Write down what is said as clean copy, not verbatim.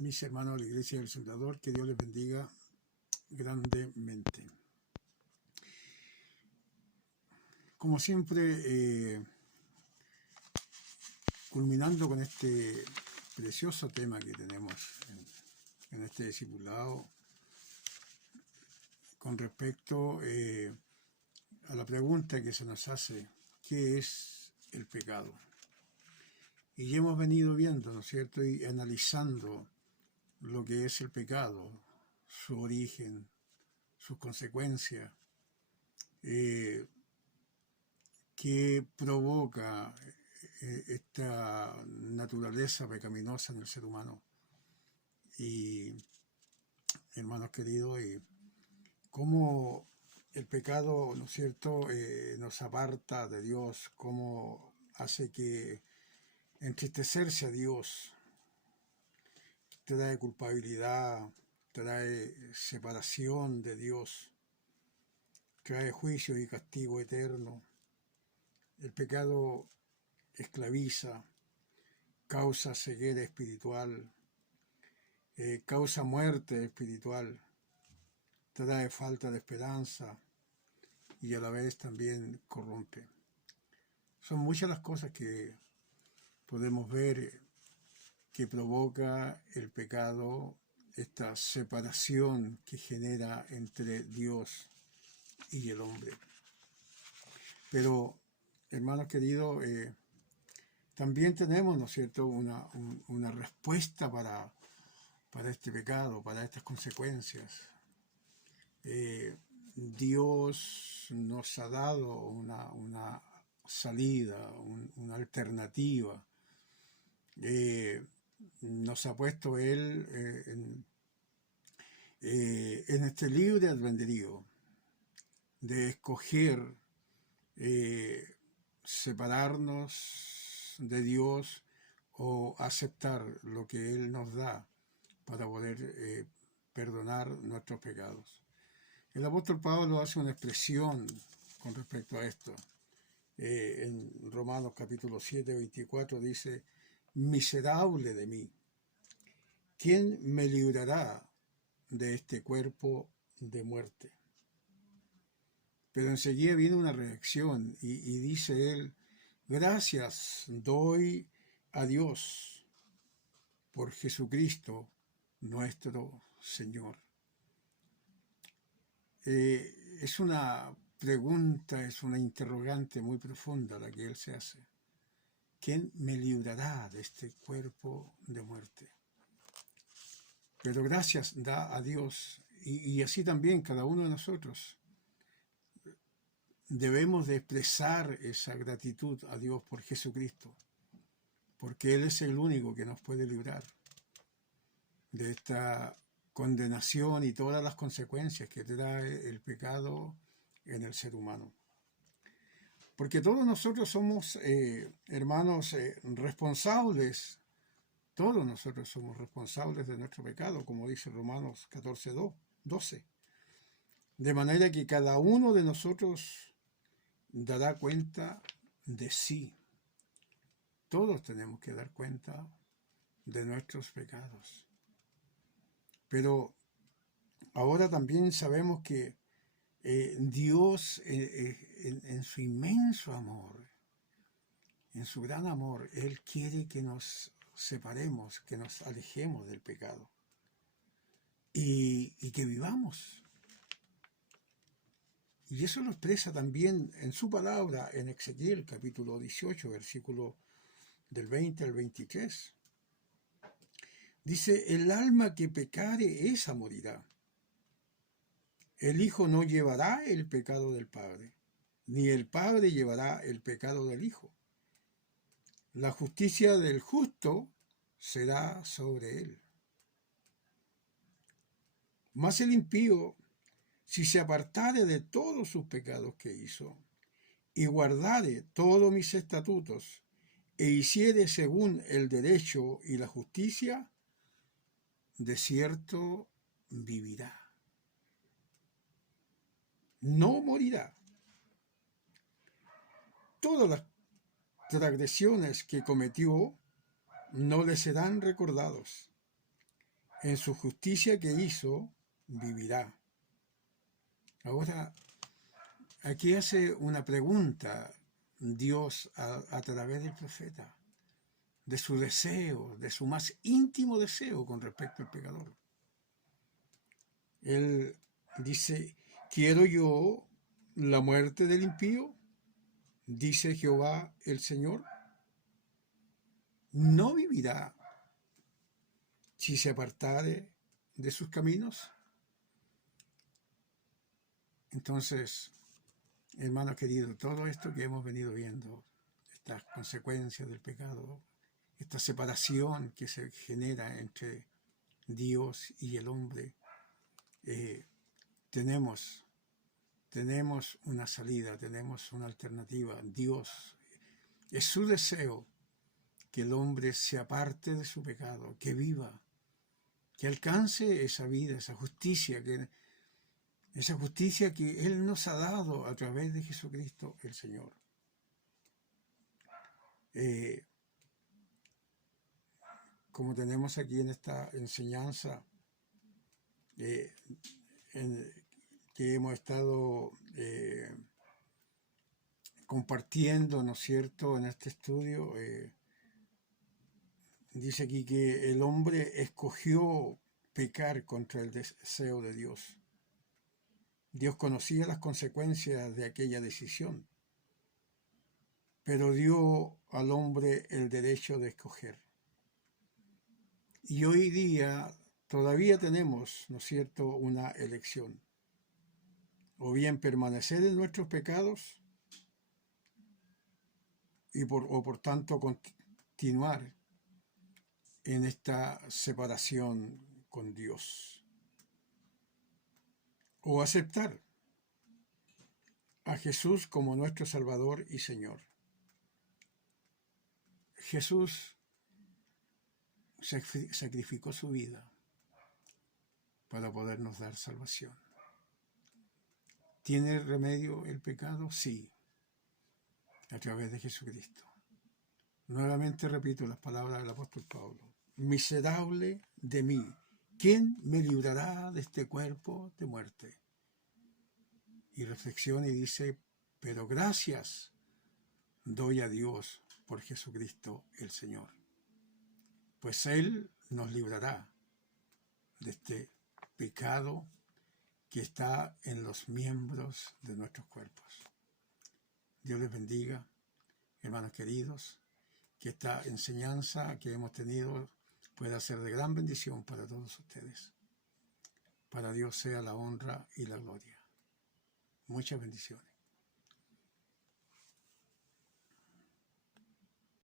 mis hermanos de la Iglesia del Salvador, que Dios les bendiga grandemente. Como siempre, culminando con este precioso tema que tenemos en este discipulado, con respecto a la pregunta que se nos hace, ¿qué es el pecado? Y ya hemos venido viendo, ¿no es cierto?, y analizando lo que es el pecado, su origen, sus consecuencias, que provoca esta naturaleza pecaminosa en el ser humano. Y, hermanos queridos, cómo el pecado, ¿no es cierto?, nos aparta de Dios, cómo hace que entristecerse a Dios trae culpabilidad, trae separación de Dios, trae juicio y castigo eterno. El pecado esclaviza, causa ceguera espiritual, causa muerte espiritual, trae falta de esperanza y a la vez también corrompe. Son muchas las cosas que podemos ver que provoca el pecado, esta separación que genera entre Dios y el hombre. Pero, hermanos queridos, también tenemos, ¿no es cierto?, una respuesta para este pecado, para estas consecuencias. Dios nos ha dado una salida, una alternativa. Nos ha puesto Él en este libre albedrío de escoger separarnos de Dios o aceptar lo que Él nos da para poder perdonar nuestros pecados. El apóstol Pablo hace una expresión con respecto a esto. En Romanos capítulo 7, 24 dice: miserable de mí, ¿quién me librará de este cuerpo de muerte? Pero enseguida viene una reacción y dice él: gracias doy a Dios por Jesucristo nuestro Señor. Es una pregunta, es una interrogante muy profunda la que él se hace. ¿Quién me librará de este cuerpo de muerte? Pero gracias da a Dios, y así también cada uno de nosotros debemos de expresar esa gratitud a Dios por Jesucristo, porque Él es el único que nos puede librar de esta condenación y todas las consecuencias que trae el pecado en el ser humano. Porque todos nosotros somos, hermanos, responsables. Todos nosotros somos responsables de nuestro pecado, como dice Romanos 14, 12. De manera que cada uno de nosotros dará cuenta de sí. Todos tenemos que dar cuenta de nuestros pecados. Pero ahora también sabemos que Dios, en su inmenso amor, en su gran amor, Él quiere que nos separemos, que nos alejemos del pecado y que vivamos. Y eso lo expresa también en su palabra en Ezequiel capítulo 18, versículo del 20 al 23. Dice: el alma que pecare, esa morirá. El Hijo no llevará el pecado del Padre, ni el Padre llevará el pecado del Hijo. La justicia del justo será sobre él. Mas el impío, si se apartare de todos sus pecados que hizo, y guardare todos mis estatutos, e hiciere según el derecho y la justicia, de cierto vivirá. No morirá. Todas las transgresiones que cometió no le serán recordados. en su justicia que hizo, vivirá. Ahora, aquí hace una pregunta Dios a través del profeta, de su deseo, de su más íntimo deseo con respecto al pecador. Él dice, ¿quiero yo la muerte del impío? Dice Jehová el Señor. ¿No vivirá si se apartare de sus caminos? Entonces, hermanos queridos, todo esto que hemos venido viendo, estas consecuencias del pecado, esta separación que se genera entre Dios y el hombre, tenemos una salida, tenemos una alternativa. Dios, es su deseo que el hombre se aparte de su pecado, que viva, que alcance esa vida, esa justicia que Él nos ha dado a través de Jesucristo el Señor. Como tenemos aquí en esta enseñanza que hemos estado compartiendo, ¿no es cierto?, en este estudio, dice aquí que el hombre escogió pecar contra el deseo de Dios. Dios conocía las consecuencias de aquella decisión, pero dio al hombre el derecho de escoger. Y hoy día todavía tenemos, ¿no es cierto?, una elección. O bien permanecer en nuestros pecados o por tanto continuar en esta separación con Dios. O aceptar a Jesús como nuestro Salvador y Señor. Jesús sacrificó su vida para podernos dar salvación. ¿Tiene remedio el pecado? Sí, a través de Jesucristo. Nuevamente repito las palabras del apóstol Pablo. Miserable de mí, ¿quién me librará de este cuerpo de muerte? Y reflexiona y dice, pero gracias doy a Dios por Jesucristo el Señor, pues Él nos librará de este pecado que está en los miembros de nuestros cuerpos. Dios les bendiga, hermanos queridos, que esta enseñanza que hemos tenido pueda ser de gran bendición para todos ustedes. Para Dios sea la honra y la gloria. Muchas bendiciones.